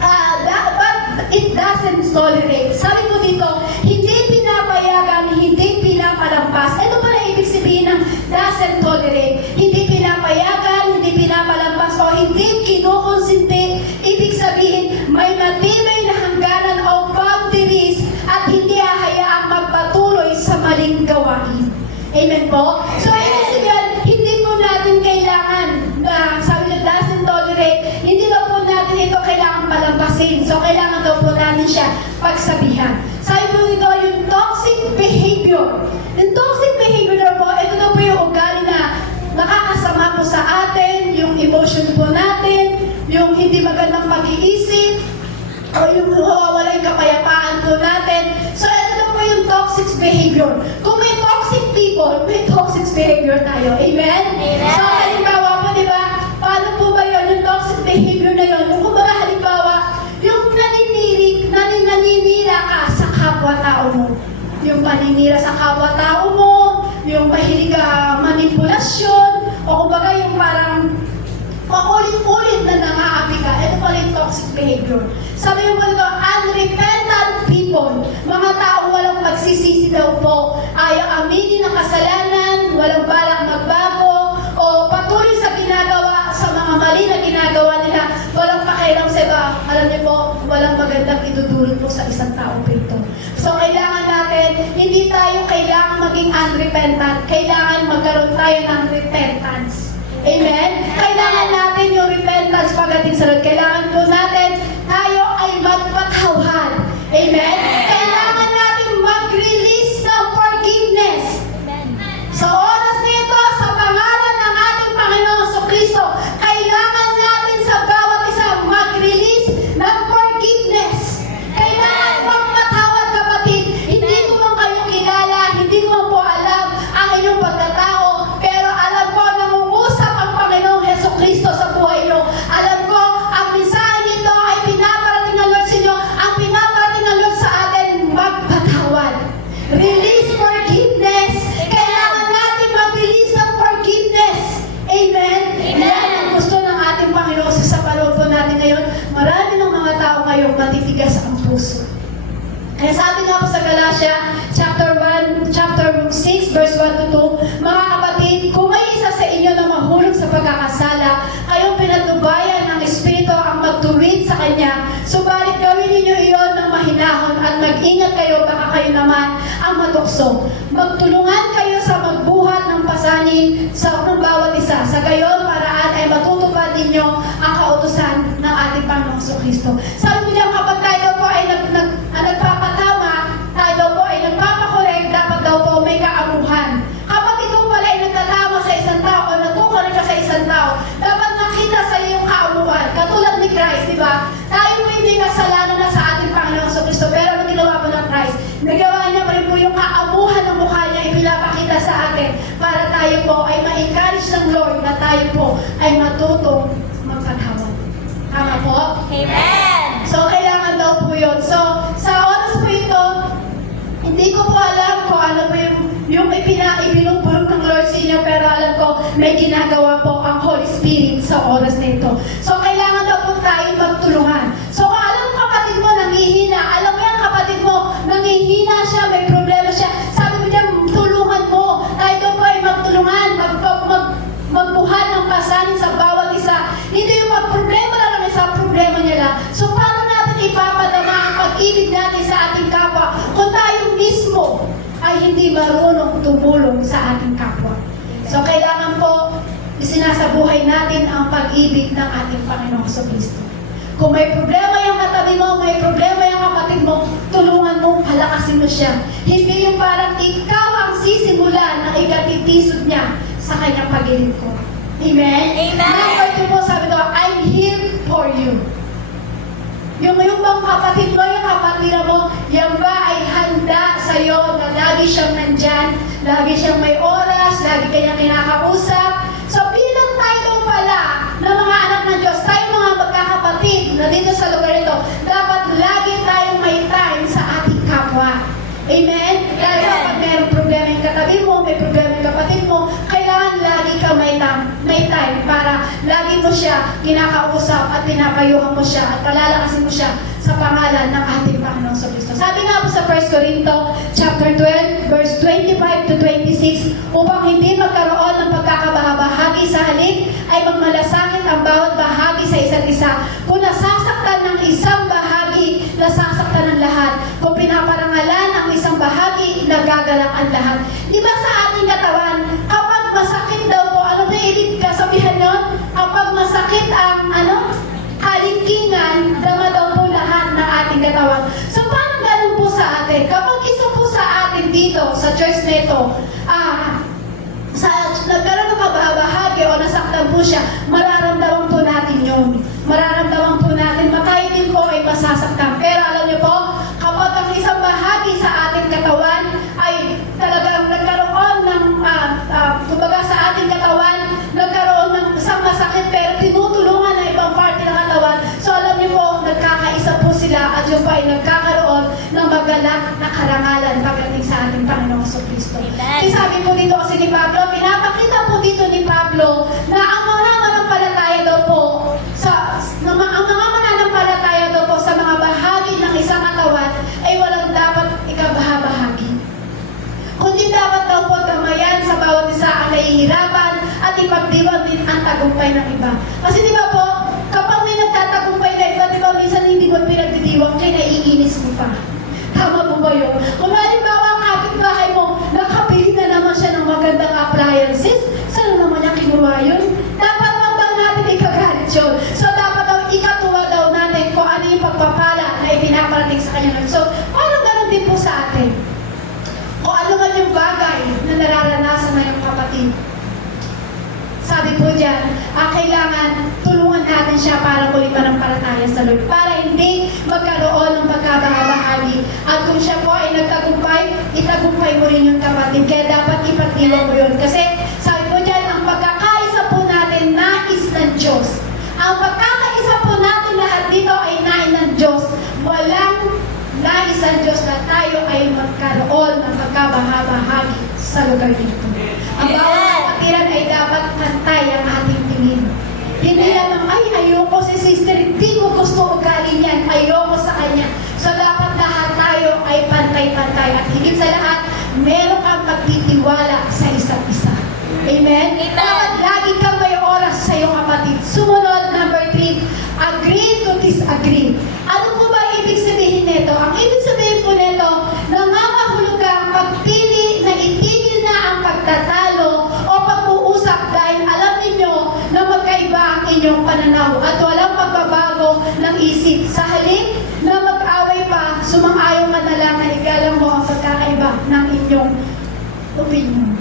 but it doesn't tolerate. Sabi po dito, hindi pinapayagan, hindi pinapalampas. Ito pala ibig sabihin ng doesn't tolerate. Hindi pinapayagan, hindi pinapalampas, o hindi kinukonsinti. Ibig sabihin, may matibay na hangganan o boundaries at hindi hahayaang magpatuloy sa maling gawain. Amen po? So, ibig sabihin, hindi po natin kailangan na, sabi niya, doesn't tolerate, hindi daw po natin ito kailangan palampasin. So, kailangan daw po natin siya pagsabihan. Sabi po dito, yung toxic behavior. Yung toxic behavior daw po, ito daw po yung ugali na nakakasama po sa atin, yung emotion po natin, yung hindi magandang pag-iisip, o yung wala yung kapayapaan po natin. So, ito daw po yung toxic behavior. Kung may toxic people, may toxic behavior tayo. Amen? Amen. So, halimbawa po, di ba? Paano po ba yun? Yung toxic behavior na yun? Yung kumbaga, halimbawa, yung naninira ka sa kapwa-tao mo. Yung paninira sa kapwa-tao mo, yung mahilig ka manipulasyon, o kumbaga yung parang paulit-ulit na nangaapi ka. Ito pala yung toxic behavior. Sabi mo dito, unrepentant people, mga tao walang pagsisisi daw po, ayaw aminin ang kasalanan, walang balak magbago, o patuloy sa ginagawa, sa mga mali na ginagawa nila, walang pakialam sa iba. Alam niyo po, walang magandang idudulot po sa isang tao po ito. So, kailangan natin, hindi tayo kailangan maging unrepentant, kailangan magkaroon tayo ng repentance. Amen? Kailangan natin yung repentance pagdating sa Lord. Kailangan po natin tayo ay magpatawad. Amen? Kailangan natin mag-release ng forgiveness. Sa oras na ito, sa pangalan ng ating Panginoon Kristo, kailangan natin sa bawat isa mag-release ng forgiveness. Kailangan magpatawad, kapatid. Hindi ko man kayo kilala, hindi ko man po alam ang inyong pagkatao, pero alam ko, nangungusap ang Panginoong Heso Kristo sa buhay nyo. Alam ko, ang mensahe nito ay pinaparating ng Lord sa inyo, ang pinaparating ng Lord sa atin, magpatawad. Release forgiveness. Kailangan natin mag-release ng forgiveness. Amen? Yan ang gusto ng ating Panginoon sa panahon po natin ngayon. Marami ng mga tao ngayon matitigas ang puso. Kaya sabi nga po sa Galatia, chapter 6, verse 1 to 2, mga kapatid, kung may isa sa inyo na mahulog sa pagkakasala, kayong pinatubayan ng Espiritu ang magtuwid sa Kanya, subalit gawin ninyo iyon ng mahinahon at mag-ingat kayo, baka kayo naman ang matukso. Magtulungan kayo sa magbuhat ng pasanin sa bawat isa. Sa gayon paraan ay matutupad ninyo ang kautusan ng ating Panginoong Kristo. Sabi ko niya, kapag tayo po ay nagpapatama, tayo daw po ay nagpapakorek, dapat daw po may kaamuhan. Kapag ikaw pala ay nagtatama sa isang tao o nagkukorek ka sa isang tao, dapat makita sa iyo yung kaamuhan. Katulad ni Christ, di ba? Tayo po hindi kasalanan na sa ating Panginoon Apo? Amen. So, kailangan daw po yun. So, sa oras po ito, hindi ko po alam kung ano po yung ibinubulog ng Lord sa inyo, pero alam ko may ginagawa po ang Holy Spirit sa oras na ito. So, kailangan daw po tayo magtulungan. So, kung alam mo kapatid mo nangihina, alam mo yung kapatid mo nangihina siya, may problema siya, sabi mo dyan, tulungan mo. Tayo daw po ay magtulungan, magbuhat ng pasanin sa bawat isa. Hindi yung magproblema na lang sa problema niya lang. So, paano natin ipapadama ang pag-ibig natin sa ating kapwa kung tayo mismo ay hindi marunong tumulong sa ating kapwa? So, kailangan po isinasabuhay natin ang pag-ibig ng ating Panginoong Kristo. Kung may problema yung katabi mo, may problema yung kapatid mo, tulungan mo, palakasin mo siya. Hindi yung parang ikaw ang sisimulan na ikatitisod niya sa kanyang pagilid ko. Amen? Amen. Number 2 po, sabi ko, I'm here for you. Yung bang kapatid mo, yung kapatid mo, yan ba ay handa sa'yo na lagi siyang nandyan, lagi siyang may oras, lagi kanyang kinakausap. So bilang tayo pala ng mga anak ng Diyos, tayo mga magkakapatid na dito sa lugar ito, dapat lagi tayong may time sa ating kapwa. Amen? Dahil kapag mayroong problema yung katabi mo, may problema yung kapatid mo, kailangan lagi ka may time para lagi mo siya kinakausap at pinapayuhan mo siya at palalakasin mo siya sa pangalan ng ating Panginoong Kristo. Sabi nga po sa 1 Corinto chapter 12, verse 25 to 26, upang hindi magkaroon ng pagkakabahabahagi sa halip, ay magmalasakit ang bawat bahagi sa isa't isa. Kung nasasaktan ng isang bahagi, nasasaktan ng lahat. Kung pinaparangalan ang isang bahagi, nagagalak ang lahat. Di ba sa ating katawan, kapag masakit daw po, ano ba ibig kasabihan nun? Kapag masakit ang kalingkingan, dama daw po lahat ng ating katawan. So, paano ganun po sa atin? Kapag isa po sa atin dito, sa church na ito, nagkaroon ng kabahagi o nasaktan po siya, mararamdaman po natin yun. Mararamdaman po natin, tayo din po ay masasaktan. Pero alam niyo po, kapag ang isang bahagi sa ating katawan ay talagang nagkaroon ng, kumbaga sa ating katawan, nagkaroon ng isang masakit pero tinutulungan na ibang parte ng katawan. So alam niyo po, nagkakaisa po sila at yung pa ay nagkakaroon ng magalak na karangalan pagdating sa ating Panginoong Kristo. Kaya sabi po dito kasi ni Pablo, pinapakita po dito ni Pablo na ang mga mananampalataya daw po ang mga mananampalataya daw po sa mga bahagi ng isang katawan ay walang dapat ikabahabahagi. Kundi dapat daw po tamayan sa bawat isa ang nahihirapan at ipagdiwang din ang tagumpay ng iba. Kasi di ba po, kapag may nagtatagumpay na iba, di ba minsan hindi mo pinagdidiwang, kaya naiinis mo pa. Tama po ba yun? Kung halimbawa ang kapitbahay mo, nakabili na naman siya ng magandang appliances, saan naman niya kinuha yun? Dapat wag daw natin ikagalit yun. So dapat daw ikatuwa daw natin kung ano yung pagpapala na ipinaparating sa kanya. So, parang ganun din po sa atin. Kung ano man yung bagay na nararanasan na yung kapatid. Sabi po dyan, kailangan tulungan natin siya para muli pananampalataya sa Lord. Para hindi magkaroon ng pagkabahagi. At kung siya po ay nagtagumpay, itagumpay mo rin yung kapatid. Kaya dapat ipagdiwang mo yun. Kasi sabi po dyan, ang pagkakaisa po natin nais ng Diyos. Ang pagkakaisa po natin lahat dito ay nais ng Diyos. Walang nais ng Diyos na tayo ay magkaroon ng pagkabahagi sa lugar dito. Ang bawat kapatiran ay dapat pantay ang ating tingin. Hindi lang, ayoko si sister, hindi ko gusto ugali niyan, ayoko sa kanya. So dapat lahat tayo ay pantay-pantay. At higit sa lahat, meron kang pagtitiwala sa isa't isa. Amen? Dapat lagi kang may oras sa iyong kapatid. Sumunod, number 3, agree to disagree. Ano po ba ibig sabihin nito? Ang ibig sabihin po nito, nangangahulugang pagpili na itigil na ang pagtatalo o pag-uusap dahil alam ninyo na magkaiba ang inyong pananaw at walang pagbabago ng isip. Sa halip na mag-away pa, sumang-ayon ka na lang na igalang mo ang pagkakaiba ng inyong opinion.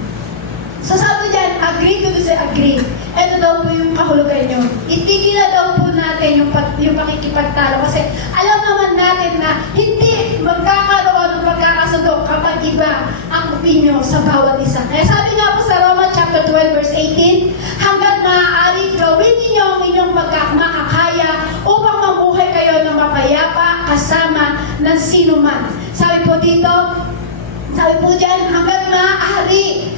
So sabi dyan, agree to disagree. Ito daw po yung kahulugan nyo. Itigil na daw po natin yung pakikipagtalo. Kasi alam naman natin na hindi magkakaroon ng pagkakasundo kapag iba ang opinyon sa bawat isa. Kaya sabi nga po sa Romans chapter 12 verse 18, hanggat maaari gawin ninyo ang inyong makakaya upang kasama ng sino man. Sabi po dito, sabi po dyan, hanggat maaari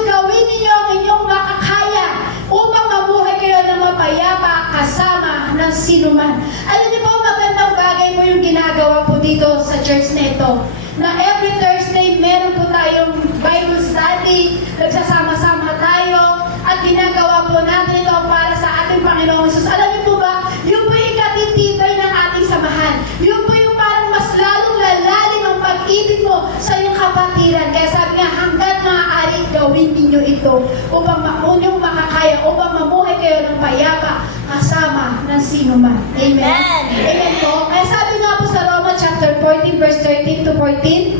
gawin ninyo ang inyong makakaya upang mabuhay kayo ng mapayapa kasama ng sino man. Alam niyo po, magandang bagay po yung ginagawa po dito sa church na ito. Na every Thursday, meron po tayong Bible study, nagsasama-sama tayo, at ginagawa po natin ito para sa ating Panginoong Jesus. Alam niyo po ba, yun po yung ikatitibay ng ating samahan. Yun po yung parang mas lalong lalalim ang pag-ibig mo sa iyong kapatiran. Kaya sabi nga, hanggat maaari gawin ninyo ito upang inyong makakaya, upang mamuhay kayo ng payapa kasama ng sino man. Amen? Amen. Amen po. Kaya sabi nga po sa Roma chapter 14, verse 13 to 14,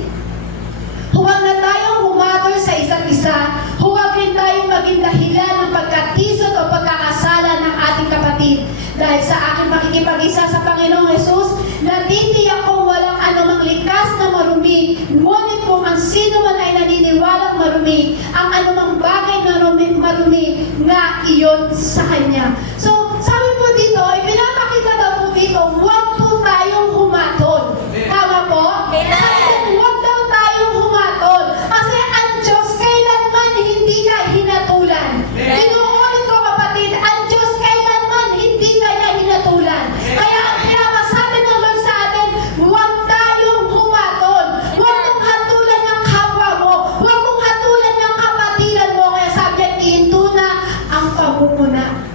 huwag na tayong humatol sa isa't isa. Huwag rin tayong maging dahilan ng pagkatisod o pagkakasala ng ating kapatid. Dahil sa aking makikipag-isa sa Panginoong Jesus, natitiyak kong walang anumang likas na marumi. Ngunit kung ang sino man ay naniniwalang marumi, ang anumang bagay na marumi nga iyon sa Kanya. So, sabi po dito, ipinapakita daw po dito, huwag po tayong humatol. Tama po? Sabi, huwag daw tayong humatol. Kasi ang Diyos kailanman hindi ka hinatulan. Tinuulit ko kapatid, ang Diyos kailanman hindi kaya hinatulan. Kaya ang pinapasabi ng Lord sa atin, huwag tayong humatol. Huwag mong hatulan ng kapwa mo. Huwag mong hatulan ng kapatiran mo. Kaya sabi niya, ihinto na ang pamumuna.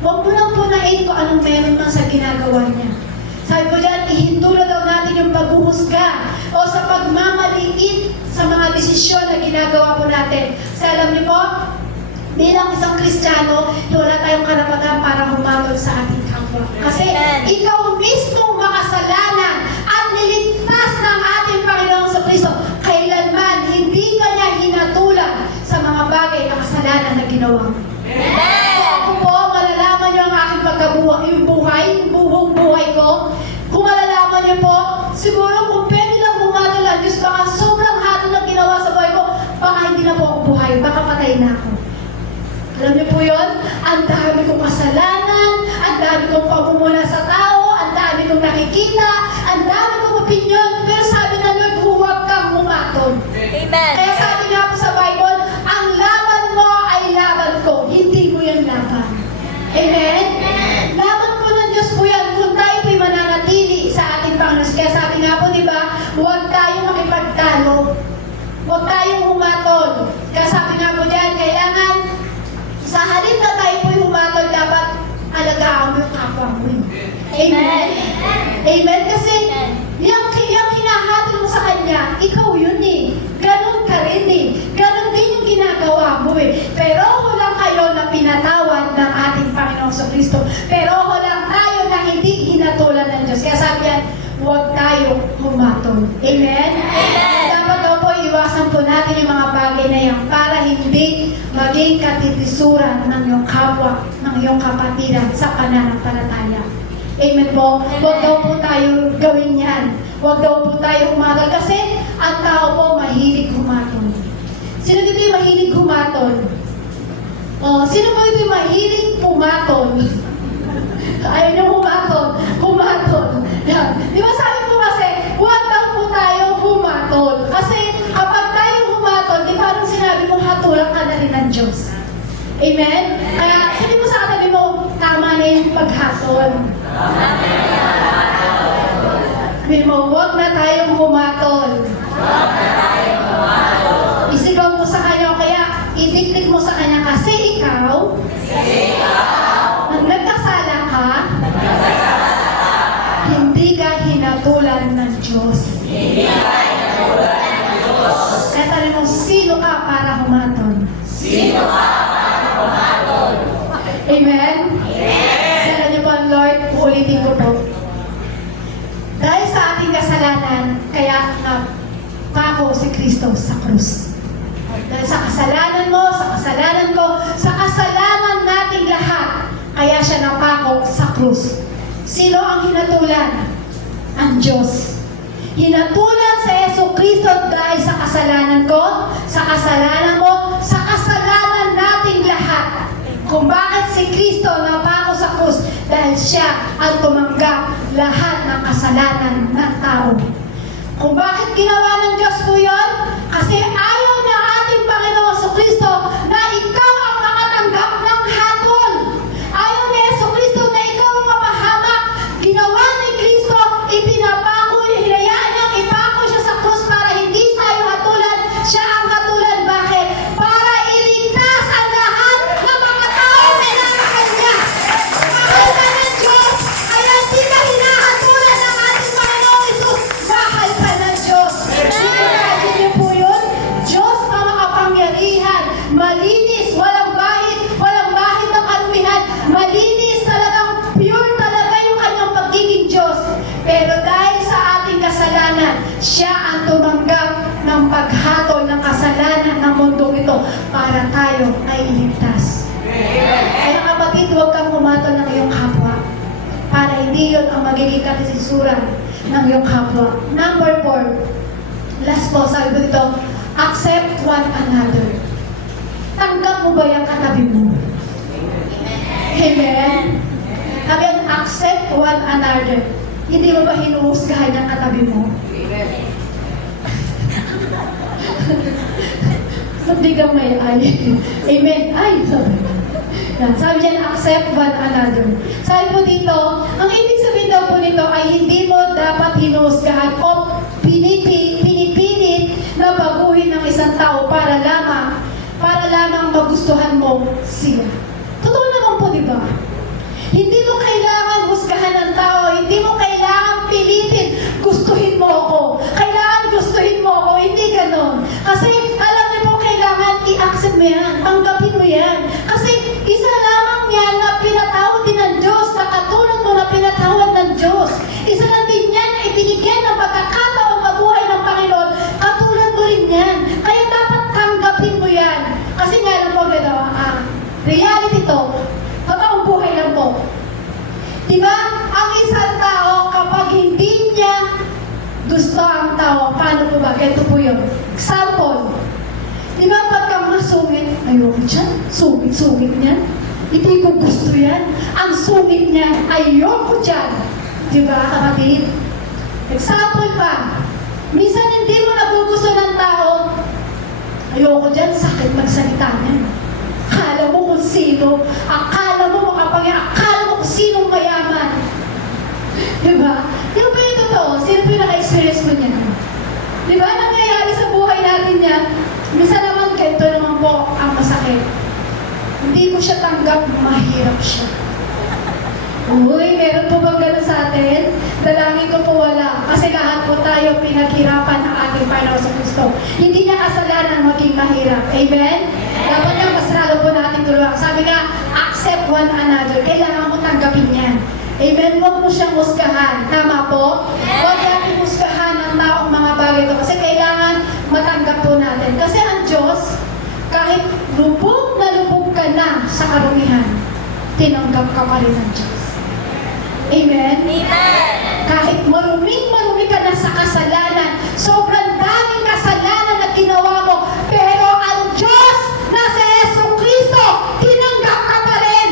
Huwag mo nang punain kung anong meron man sa ginagawa niya. Sabi ko dyan, ihinto na daw natin yung paghuhusga o sa pagmamaliit sa mga desisyon na ginagawa po natin. Kasi alam niyo po, bilang isang Kristiyano, wala tayong karapatan para humatol sa ating kapwa. Kasi ikaw mismong makasalanan at niligtas ng ating Panginoong sa Kristo. Kailanman, hindi ka niya hinatulan sa mga bagay na kasalanan na ginawa mo. So ako po, malalaman niyo ang aking pagkabuhay, yung buong buhay ko. Kung malalaman niyo po, siguro kung pwede lang humatol ang Diyos, baka sobrang hatol na ginawa sa buhay ko, baka hindi na po ako buhay, baka patay na ako. Alam niyo po yun? Ang dami kong kasalanan, ang dami kong pamumula sa tao, ang dami kong nakikita, ang dami kong opinion, pero sabi na Lord, huwag kang humatol. Amen. Kaya sabi nga po sa Bible, ang laban mo ay laban ko, hindi mo yan laban. Amen? Laban po ng Diyos po yan kung tayo po'y mananatili sa ating Panginoon. Kaya sabi nga po, di ba, huwag tayong makipagtalo. Huwag tayong humatol. Kaya sabi nga po dyan, kailangan sa halip na tayo po'y humatol, dapat alagaan mo yung kapwa mo. Amen? Amen? Kasi yung hinahatol mo sa Kanya, ikaw yun eh. Ganon ka rin eh. Ganon din yung ginagawa mo eh. Pero lang kayo na pinatawad ng ating Panginoong sa Kristo. Pero lang tayo na hindi hinatulan ng Diyos. Kaya sabi yan, huwag tayo humatol. Amen? Dapat daw po iwasan po natin yung mga bagay na yan para hindi maging katitisuran ng iyong kapwa, ng iyong kapatiran sa pananampalataya. Amen po? Huwag daw po tayo gawin yan. Huwag daw po tayo humatol kasi ang tao po mahilig humatol. Sino dito yung mahilig humatol? Sino po dito yung mahilig pumatol? Ayaw niyo humatol. Humatol. Yan. Di ba sabi po kasi, huwag daw po tayo humatol. Kasi kapag tayo humatol, di parang sinabi mo, hatulang ka na rin ng Diyos. Amen? Kaya sabi mo sa katabi mo, tama na yung paghatol. Sabi mo, huwag na tayong humatol. Isigaw mo sa kanya, kaya idikdik mo sa kanya kasi ikaw, nang nagkasala ka, hindi ka hinatulan ng Diyos. Kaya sabi mo, sino ka para humatol? Amen? Kaya niyo po ang Lord, uulitin ko po. Dahil sa ating kasalanan, kaya napako si Kristo sa krus. Dahil sa kasalanan mo, sa kasalanan ko, sa kasalanan nating lahat, kaya siya napako sa krus. Sino ang hinatulan? Ang Diyos. Hinatulan sa Yesu Kristo dahil sa kasalanan ko, sa kasalanan mo, sa kasalanan nating lahat. Kung bakit si Kristo napako sa krus? Dahil siya ang tumanggap lahat ng makasalanan ng tao. Kung bakit ginawa ng Diyos po yun? Kasi ayaw ng ating Panginoon Jesucristo na ikaw ang makatanggap ng hatol. Ayaw ni Jesucristo na ikaw ang mapahamak. Ginawa ni Kristo, ipinapako, hinayaan niyang ipako siya sa krus para hindi tayo hatulan. Siya ang hatulan. Bakit? Para iligtas ang lahat ng mga tao na hinahakal niya. Mahal ka ng Diyos, kaya hindi ka hinahatulan ng ating Panginoon Jesus. Mahal ka ng Diyos. Imagine niyo po yun? Diyos na makapangyarihan, malinis, walang bahid ng kalumihan, malinis talagang pure talaga yung kanyang pagiging Diyos. Pero dahil sa ating kasalanan, siya ang tumanggap ng paghatol ng kasalanan ng mundo ito para tayo ay iligtas. Kaya kapatid, huwag kang humatol ng iyong kapwa para hindi yun ang magiging katisisuran ng iyong kapwa. Number 4, last po, sabi ko dito, accept one another. Tanggap mo ba yung katabi mo? Amen? Sabi yan, accept one another. Hindi mo ba hinuhusgahan ang katabi mo? Hindi ka may ay. Amen. Ay, sabi. Yan. Sabi dyan, accept one another. Sabi po dito, ang ibig sabihin daw po nito ay hindi mo dapat hinuhusgahan o pinipilit na baguhin ng isang tao para lamang magustuhan mo sila. Totoo naman po, di ba? Hindi mo kailangan husgahan ng tao, hindi mo kailangan pilitin, gustuhin mo ako. Kailangan gustuhin mo ako, hindi ganon. Kasi alam niyo po, kailangan i-accept mo yan, tanggapin mo yan. Kasi isa lamang yan na pinatawad din ng Diyos, na katulad mo na pinatawad ng Diyos. Isa lang din yan na ibinigyan ng pagkakataon mabuhay ng Panginoon, katulad mo rin yan. Kaya dapat tanggapin mo yan. Kasi nga lang po, reality to, totoong buhay lang po. Diba? Ang isang tao, kapag hindi niya gusto ang tao, paano po ba? Ganito po yun. Example. Diba pagka masungit, ayoko dyan, sungit niyan. Hindi ko gusto yan. Ang sungit niya, ayoko dyan. Diba, kapatid? Example pa. Minsan hindi mo nagugusto ng tao, ayoko dyan, sakit magsalita niyan. Akala mo kung sino, akala mo makapangyarihan, akala mo kung sinong mayaman. Diba? Di ba yung totoo? Sino po yung naka-experience mo niya? Diba? Nangyayari sa buhay natin yan. Minsan naman, ganito naman po ang masakit. Hindi ko siya tanggap, mahirap siya. Uy, meron po bang gano'n sa atin? Dalangin ko po wala. Kasi lahat po tayo pinaghirapan ng ating Panginoon sa Kristo. Hindi niya kasalanan maging mahirap. Amen? Dapat nga mas lalo po natin tulungan. Sabi nga, accept one another. Kailangan mo tanggapin yan. Amen? Huwag mo siyang husgahan. Tama po? Huwag natin husgahan ang taong mga bagay ito. Kasi kailangan matanggap po natin. Kasi ang Diyos, kahit lubog na lubog ka na sa karumihan, tinanggap ka pa rin ng Diyos. Amen? Amen. Kahit maruming-marumi ka na sa kasalanan, sobrang daming kasalanan na ginawa mo, pero ang Diyos na si Jesucristo, tinanggap ka pa rin.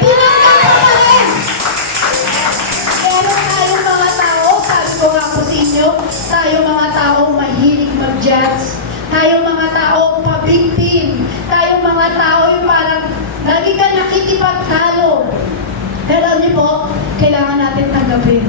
Tinanggap ka pa rin. Pero tayong mga tao, sabi ko nga po sa inyo, tayong mga tao mahilig mag-judge, tayong mga tao pabiktim, tayong mga tao yung parang lagi ka nakikipagtalo. Pero alam niyo po, kailangan natin tanggapin.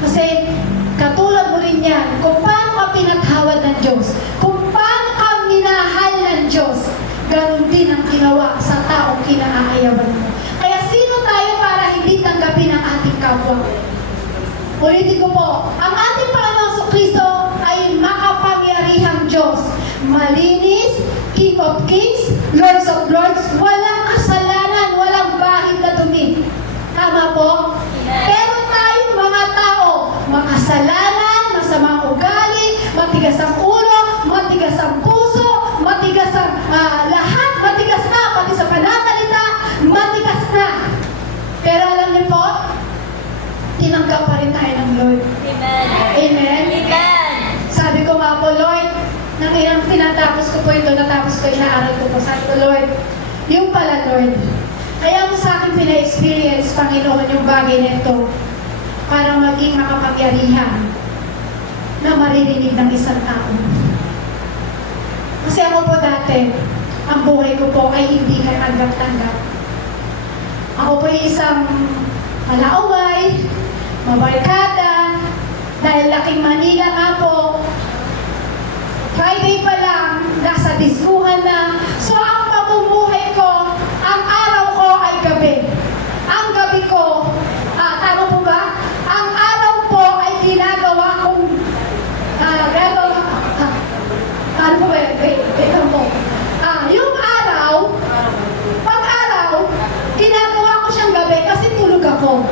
Kasi katulad mo rin yan, kung paano ka pinatawad ng Diyos, kung paano ka minahal ng Diyos, ganun din ang ginawa sa taong kinaayawan mo. Kaya sino tayo para hindi tanggapin ang ating kapwa? Ulitin ko po, ang ating Panginoon Jesucristo ay makapangyarihang Diyos. Malinis, King of Kings, Lords of Lords, walang kasalanan, walang bahid na dumi. Tama po? Pero tayong mga tao, makasalanan, masamang ugali, matigas ang ulo, matigas ang puso, matigas ang lahat, matigas na, pati sa pananalita, matigas na. Pero alam niyo po, tinanggap pa rin tayo ng Lord. Amen. Amen? Amen. Sabi ko nga po, Lord, nang ilang tinatapos ko po ito, natapos ko, inaaral ko po. Sabi ko, Lord, yung pala, Lord, kaya mo sa akin pina-experience, Panginoon, yung bagay na ito para maging kapangyarihan na maririnig ng isang tao. Kasi ako po dati, ang buhay ko po ay hindi katanggap-tanggap. Ako po ay isang malaaway, mabarkada, dahil laking Manila nga po, Friday pa lang, nasa diskuhan na. So ang pamumuhay ko, ang araw ko ay gabi. Ang gabi ko, tama po ba? Ang araw po ay ginagawa kong, ano po ba? Wait lang po. Yung araw, pag-araw, ginagawa ko siyang gabi kasi tulog ako.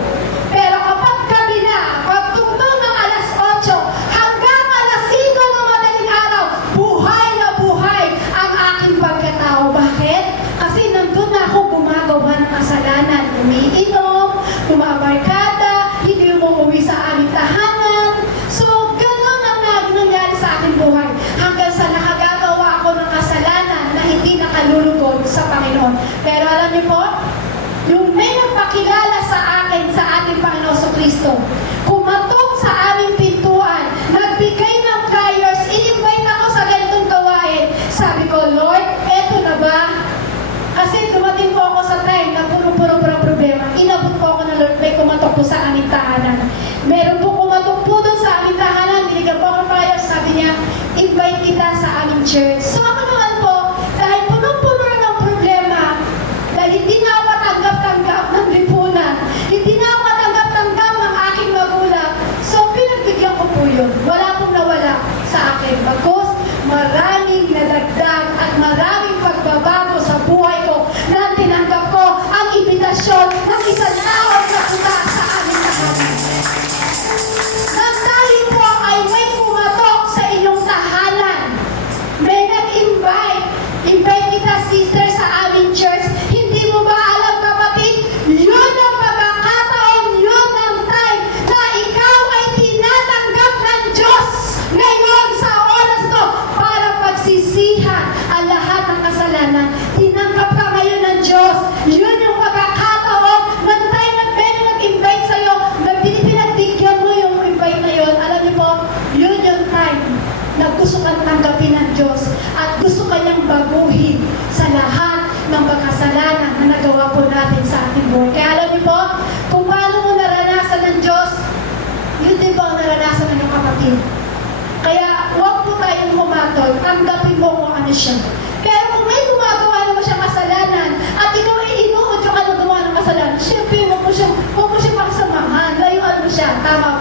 Pero kapag gabi na, pag tugtog ng alas 8 hanggang alas 5 ng madaling araw, buhay na buhay ang aking pagkatao. Bakit? Kasi nandun na ako gumagawa ng kasalanan. Umiinom, kumabarkada, hindi umuwi sa aming tahanan. So, ganun ang nangyari sa aking buhay. Hanggang sa nakagagawa ako ng kasalanan na hindi nakalulugod sa Panginoon. Pero alam niyo po, yung may nagpakilala sa akin, sa ating Panginoon sa Kristo, kumatok sa aming pintuan, nagbigay ng flyers, in-invite ako sa ganitong gawain. Sabi ko, Lord, eto na ba? Kasi dumating po ako sa time na puro problema. Inabot po ako ng Lord, may kumatok po sa aming tahanan. Meron po kumatok po doon sa aming tahanan, binigyan po ako ng flyers, sabi niya, invite kita sa aming church. So ako naman po, dahil punong-puno na ng problema, dahil hindi na ako matanggap-tanggap ng lipunan, hindi na ako matanggap-tanggap ng aking magulang, so pinagbigyan ko po yun. Wala pong nawala sa akin. Bagkus, maraming nadagdag at maraming pagbabago sa buhay ko na tinanggap ko ang imbitasyon ng isang tawag na punta sa aming tahanan. Nang tayo po ay may kumatok sa inyong tahanan, may invite kita sister sa aming church, hindi mo ba alam kapatid, yun ang pagkakataon, yun ang time na ikaw ay tinatanggap ng Diyos ngayon sa oras to para pagsisihan ang lahat ng kasalanan. Tinanggap ka ngayon ng Diyos, yun yung pagkakataon ng time na may nag-invite sa'yo, na pinagbigyan mo yung invite na yun. Alam niyo po, yun yung time na gusto kang tanggapin ng Diyos at gusto kanyang baguhin sa lahat ng pagkasalanan na nagawa po natin sa ating buhay. Kaya alam niyo po, kung paano mo naranasan ng Diyos, yun din po ang naranasan ng iyong kapatid. Kaya huwag po tayong humatol, tanggapin mo kung ano siya. Pero kung may gumagawa naman siya kasalanan at ikaw ay inuod yung ano gumawa ng kasalanan, siyempre huwag mo siya pagsamahan, layuan mo siya, tama